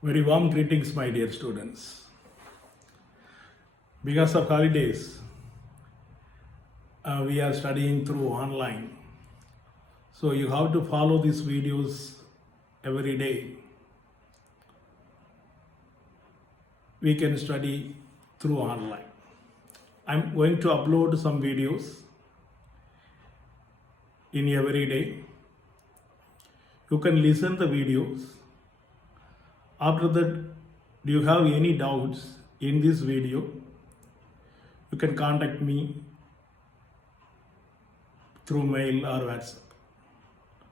Very warm greetings, my dear students. Because of holidays, we are studying through online. So you have to follow these videos every day. We can study through online. I'm going to upload some videos in every day. You can listen the videos. After that, do you have any doubts in this video? You can contact me through mail or WhatsApp.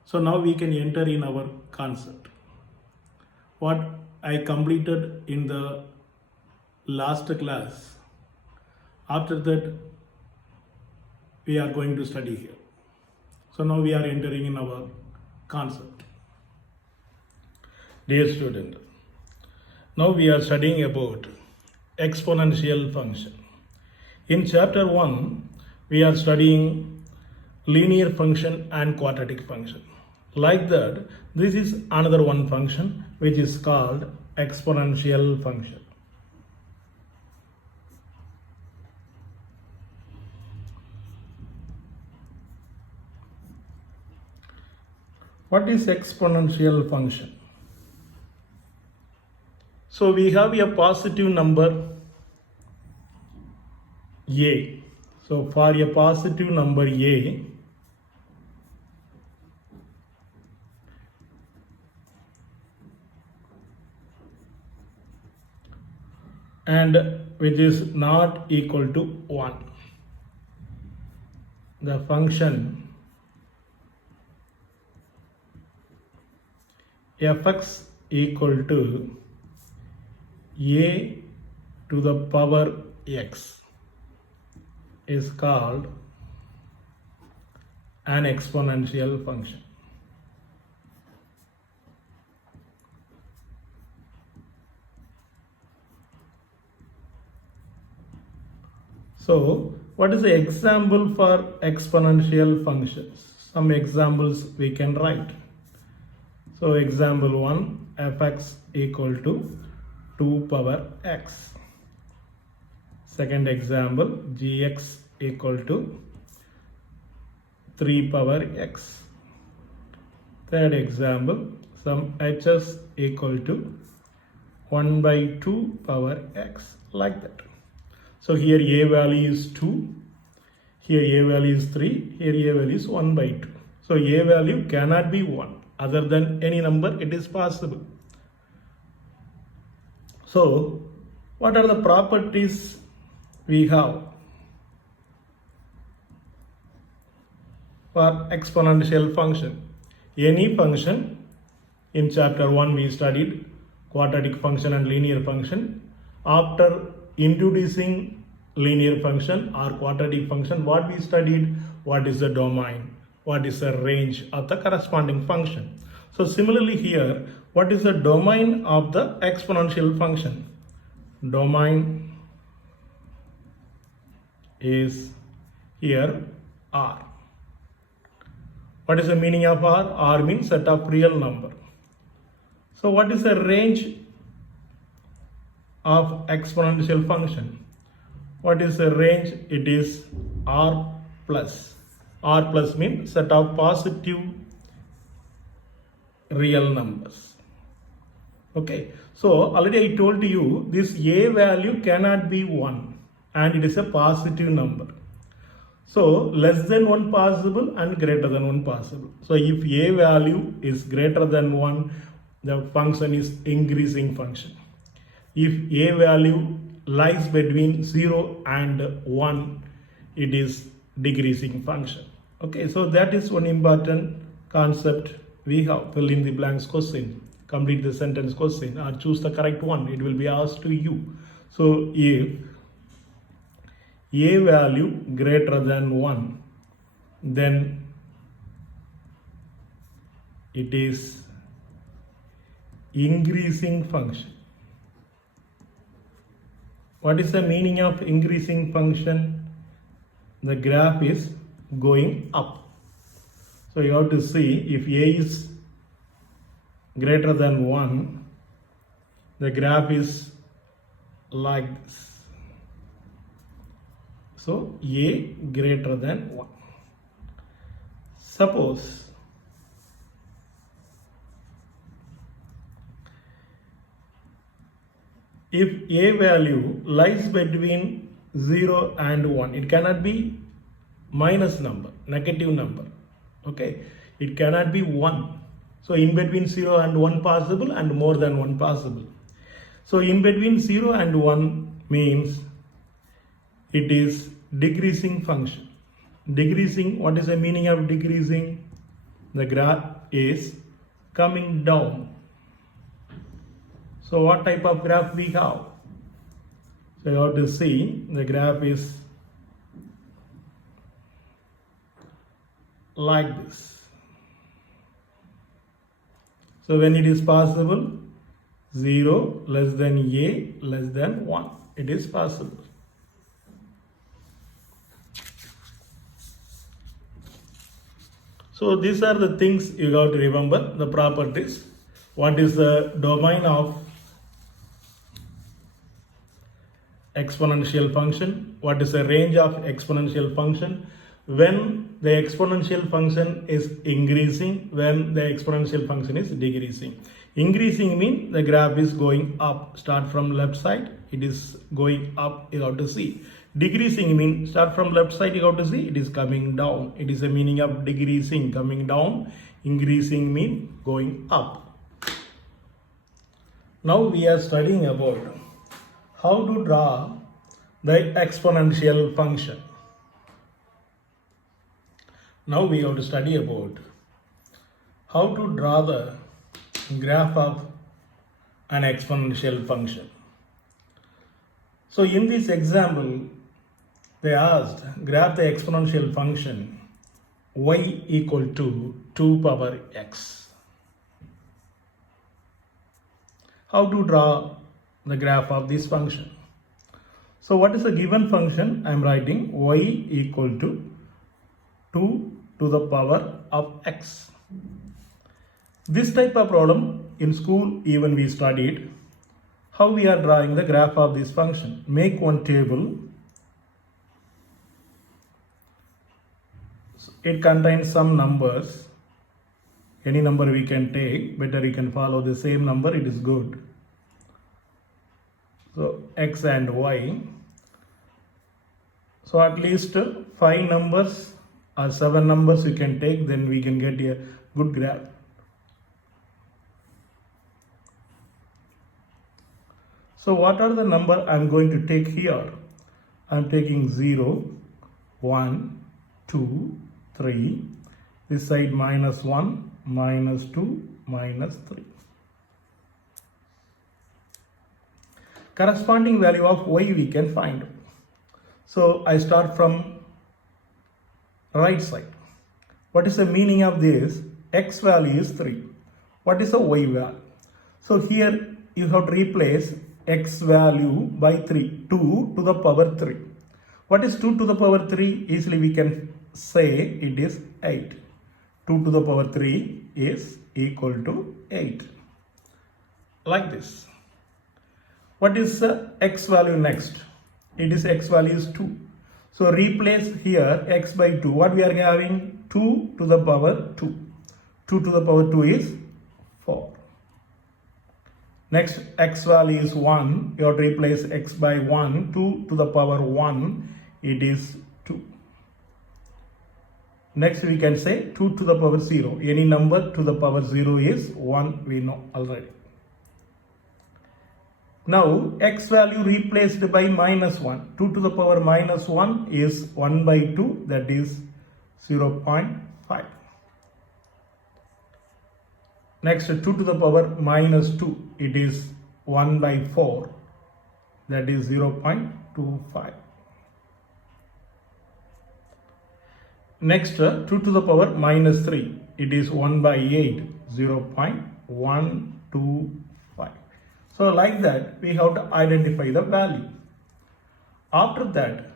So now we can enter in our concept. What I completed in the last class. After that, we are going to study here. So now we are entering in our concept. Dear student, now we are studying about exponential function. In chapter 1, we are studying linear function and quadratic function. Like that, this is another one function which is called exponential function. What is exponential function? So we have a positive number a. So for a positive number a, and which is not equal to 1, the function fx equal to a to the power x is called an exponential function. So, what is the example for exponential functions? Some examples we can write. So, example 1, fx equal to 2 power x. Second example, gx equal to 3 power x. Third example, some hs equal to 1 by 2 power x, like that. So here a value is 2, here a value is 3, here a value is 1 by 2. So a value cannot be 1, other than any number it is possible. So what are the properties we have for exponential function? Any function, in chapter 1 we studied quadratic function and linear function. After introducing linear function or quadratic function, what we studied, what is the domain, what is the range of the corresponding function. So similarly here, what is the domain of the exponential function? Domain is here R. What is the meaning of R? R means set of real number. So what is the range of exponential function? What is the range? It is R plus. R plus means set of positive real numbers. Okay, so already I told you this a value cannot be 1 and it is a positive number. So less than 1 possible and greater than 1 possible. So if a value is greater than 1, the function is increasing function. If a value lies between 0 and 1, it is decreasing function. Okay, so that is one important concept we have. Fill in the blanks question, complete the sentence question, or choose the correct one. It will be asked to you. So if a value greater than 1, then it is increasing function. What is the meaning of increasing function? The graph is going up. So you have to see if a is greater than 1, the graph is like this. So A greater than 1. Suppose if A value lies between 0 and 1, it cannot be minus number, negative number. Okay, it cannot be 1. So in between 0 and 1 possible and more than 1 possible. So in between 0 and 1 means it is decreasing function. Decreasing, what is the meaning of decreasing? The graph is coming down. So what type of graph we have? So you have to see the graph is like this. So when it is possible, 0 less than A less than 1, it is possible. So these are the things you got to remember, the properties. What is the domain of exponential function? What is the range of exponential function? When the exponential function is increasing, when the exponential function is decreasing. Increasing means the graph is going up, start from left side, it is going up, you have to see. Decreasing means start from left side, you have to see, it is coming down. It is a meaning of decreasing, coming down. Increasing means going up. Now we are studying about how to draw the exponential function. Now we have to study about how to draw the graph of an exponential function. So in this example, they asked graph the exponential function y equal to 2 power x. How to draw the graph of this function? So what is the given function? I am writing y equal to 2 to the power of x. This type of problem in school even we studied. How we are drawing the graph of this function? Make one table. It contains some numbers. Any number we can take. Better you can follow the same number. It is good. So x and y. So at least 5 numbers or 7 numbers you can take. Then we can get a good graph. So what are the number I am going to take here? I am taking 0, 1, 2, 3. This side minus 1, minus 2, minus 3. Corresponding value of y we can find. So I start from right side. What is the meaning of this? X value is 3. What is the y value? So here you have to replace x value by 3, 2 to the power 3. What is 2 to the power 3? Easily we can say it is 8. 2 to the power 3 is equal to 8. Like this. What is x value next? It is x value is 2. So replace here x by 2. What we are having? 2 to the power 2. 2 to the power 2 is 4. Next, x value is 1. You have to replace x by 1. 2 to the power 1. It is 2. Next, we can say 2 to the power 0. Any number to the power 0 is 1. We know already. Now, x value replaced by minus 1. 2 to the power minus 1 is 1 by 2. That is 0.5. Next, 2 to the power minus 2, it is 1 by 4, that is 0.25. Next, 2 to the power minus 3, it is 1 by 8, 0.125. So like that, we have to identify the value. After that,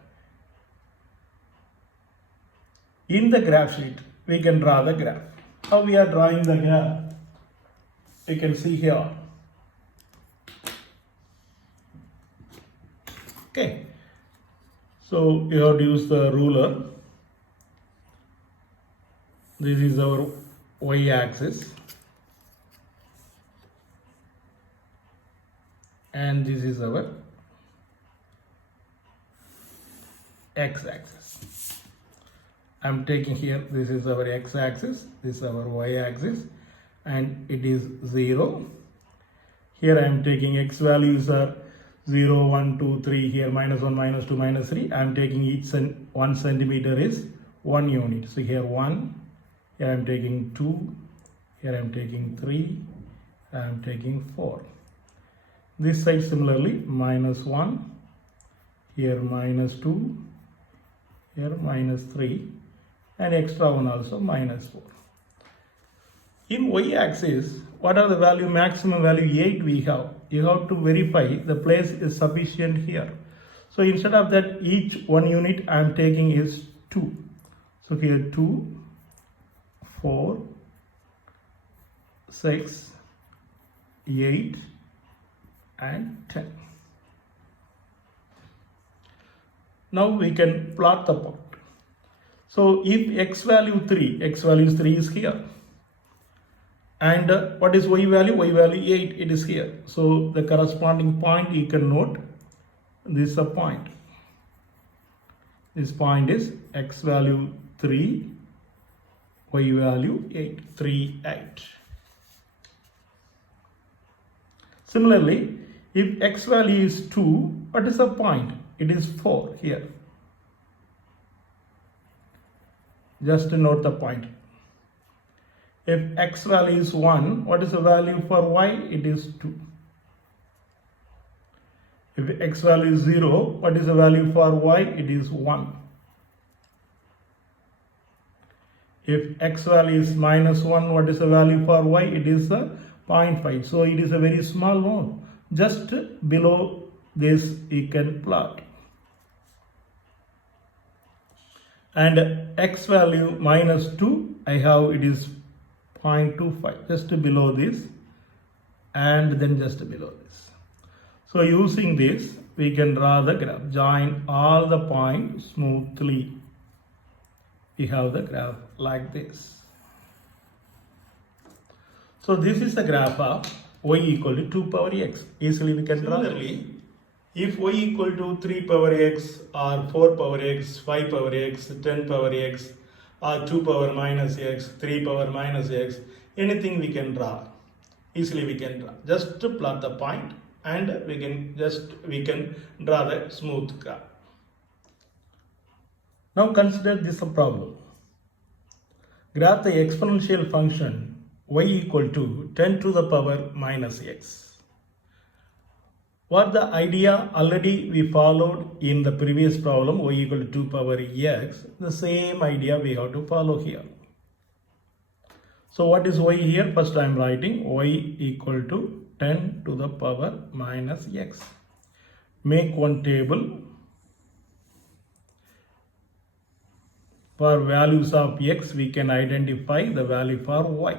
in the graph sheet, we can draw the graph. How we are drawing the graph? You can see here. Okay, so you have to use the ruler. This is our y-axis and this is our x-axis. I'm taking here, this is our x-axis, this is our y-axis, and it is 0. Here I am taking x values are 0, 1, 2, 3, here minus 1, minus 2, minus 3. I am taking each 1 centimeter is 1 unit. So here 1, here I am taking 2, here I am taking 3, I am taking 4. This side similarly minus 1, here minus 2, here minus 3, and extra one also minus 4. In y-axis, what are the value, maximum value 8 we have. You have to verify the place is sufficient here. So instead of that, each 1 unit I am taking is 2. So here 2, 4, 6, 8, and 10. Now we can plot the point. So if x value 3, x value 3 is here. And what is y value? Y value 8, it is here. So the corresponding point you can note, this is a point. This point is x value 3, y value 8, 3, 8. Similarly, if x value is 2, what is the point? It is 4 here. Just to note the point. If x value is 1, what is the value for y? It is 2. If x value is 0, what is the value for y? It is 1. If x value is minus 1, what is the value for y? It is 0.5. So it is a very small node. Just below this you can plot. And x value minus 2, I have it is 0.25, just below this and then just below this. So using this, we can draw the graph. Join all the points smoothly. We have the graph like this. So this is the graph of y equal to 2 power x. Easily we can draw. Similarly, if y equal to 3 power x or 4 power x, 5 power x, 10 power x, or 2 power minus x, 3 power minus x, anything we can draw. Easily we can draw. Just to plot the point and we can draw the smooth graph. Now consider this a problem. Graph the exponential function y equal to 10 to the power minus x. What the idea already we followed in the previous problem, y equal to 2 power x, the same idea we have to follow here. So what is y here? First I am writing y equal to 10 to the power minus x. Make one table for values of x, we can identify the value for y.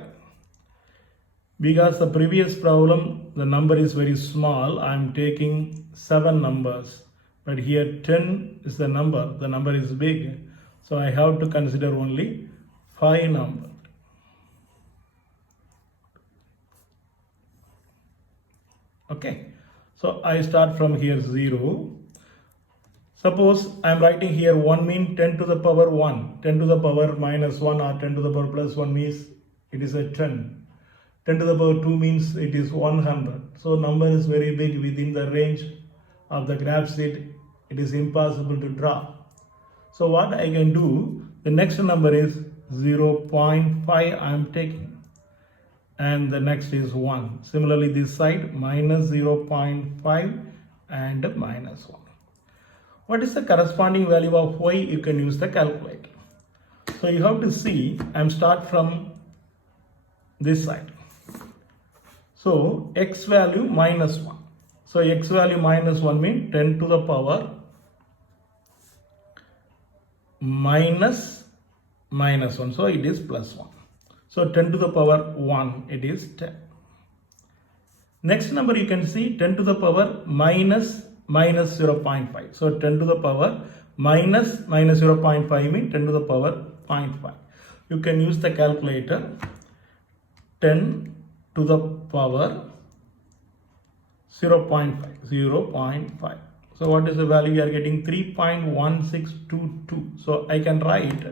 Because the previous problem, the number is very small, I am taking 7 numbers. But here 10 is the number is big. So I have to consider only 5 numbers. Okay, so I start from here 0. Suppose I am writing here 1 means 10 to the power 1. 10 to the power minus 1 or 10 to the power plus 1 means it is a 10. 10 to the power 2 means it is 100. So number is very big within the range of the graph sheet. It is impossible to draw. So what I can do, the next number is 0.5 I am taking. And the next is 1. Similarly this side minus 0.5 and minus 1. What is the corresponding value of y? You can use the calculator. So you have to see, I am start from this side. So x value minus 1. So x value minus 1 means 10 to the power minus 1. So it is plus 1. So 10 to the power 1, it is 10. Next number you can see 10 to the power minus minus 0.5. So 10 to the power minus 0.5 means 10 to the power 0.5. You can use the calculator. 10 to the power 0.5. So what is the value? We are getting 3.1622. So I can write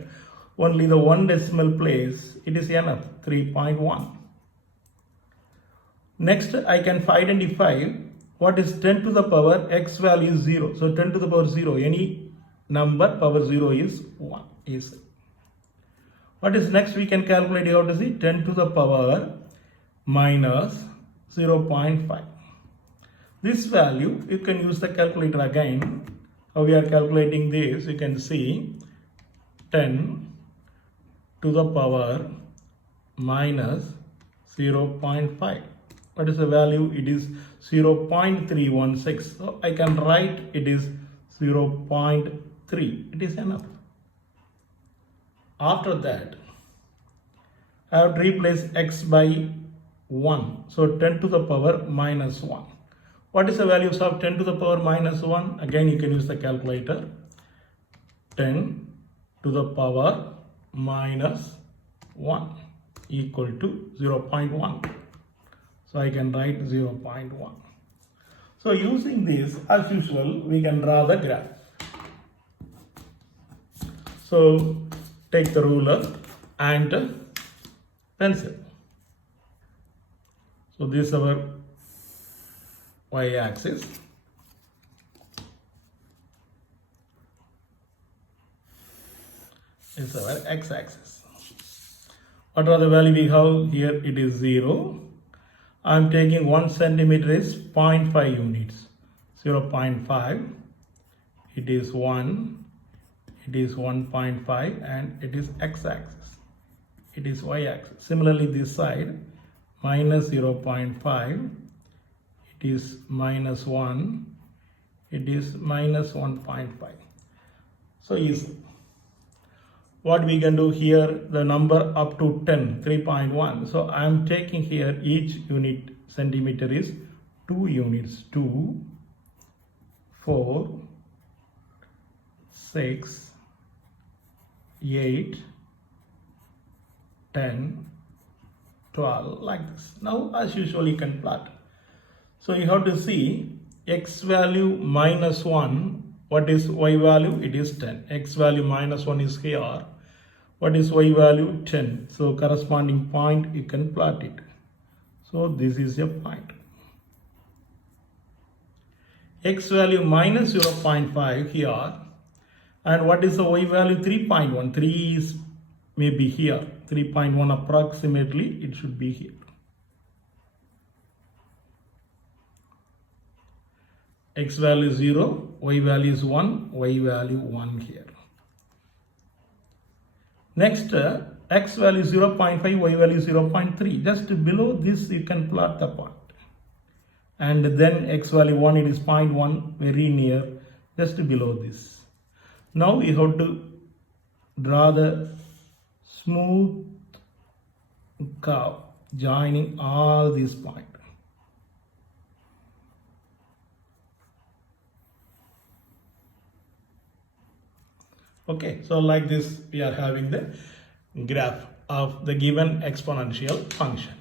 only the one decimal place. It is enough, 3.1. Next, I can identify what is 10 to the power x value is 0. So 10 to the power 0, any number power 0 is 1. What is next? We can calculate how to see 10 to the power minus 0.5. This value, you can use the calculator again. How we are calculating this, you can see 10 to the power minus 0.5. What is the value? It is 0.316. So I can write it is 0.3. It is enough. After that, I have to replace x by 1. So 10 to the power minus 1. What is the values of 10 to the power minus 1? Again, you can use the calculator. 10 to the power minus 1 equal to 0.1. So I can write 0.1. So using this, as usual, we can draw the graph. So take the ruler and pencil. So this is our y-axis. This is our x-axis. What are the value we have here? It is 0. I am taking 1 centimeter is 0.5 units. 0.5. It is 1. It is 1.5 and it is x-axis. It is y-axis. Similarly, this side minus 0.5. It is minus 1. It is minus 1.5. So easy. What we can do here, the number up to 10, 3.1. So I am taking here each unit centimeter is 2 units. 2, 4, 6, 8, 10, 12, like this. Now as usual you can plot. So you have to see x value minus 1. What is y value? It is 10. X value minus 1 is here. What is y value? 10. So corresponding point you can plot it. So this is a point. X value minus 0.5 here. And what is the y value? 3.1. 3 is maybe here. 3.1 approximately it should be here. X value 0, y value is 1, y value 1 here. Next, x value 0.5, y value 0.3. Just below this you can plot the point. And then x value 1, it is 0.1, very near, just below this. Now we have to draw the smooth curve joining all these points. Okay, so like this we are having the graph of the given exponential function.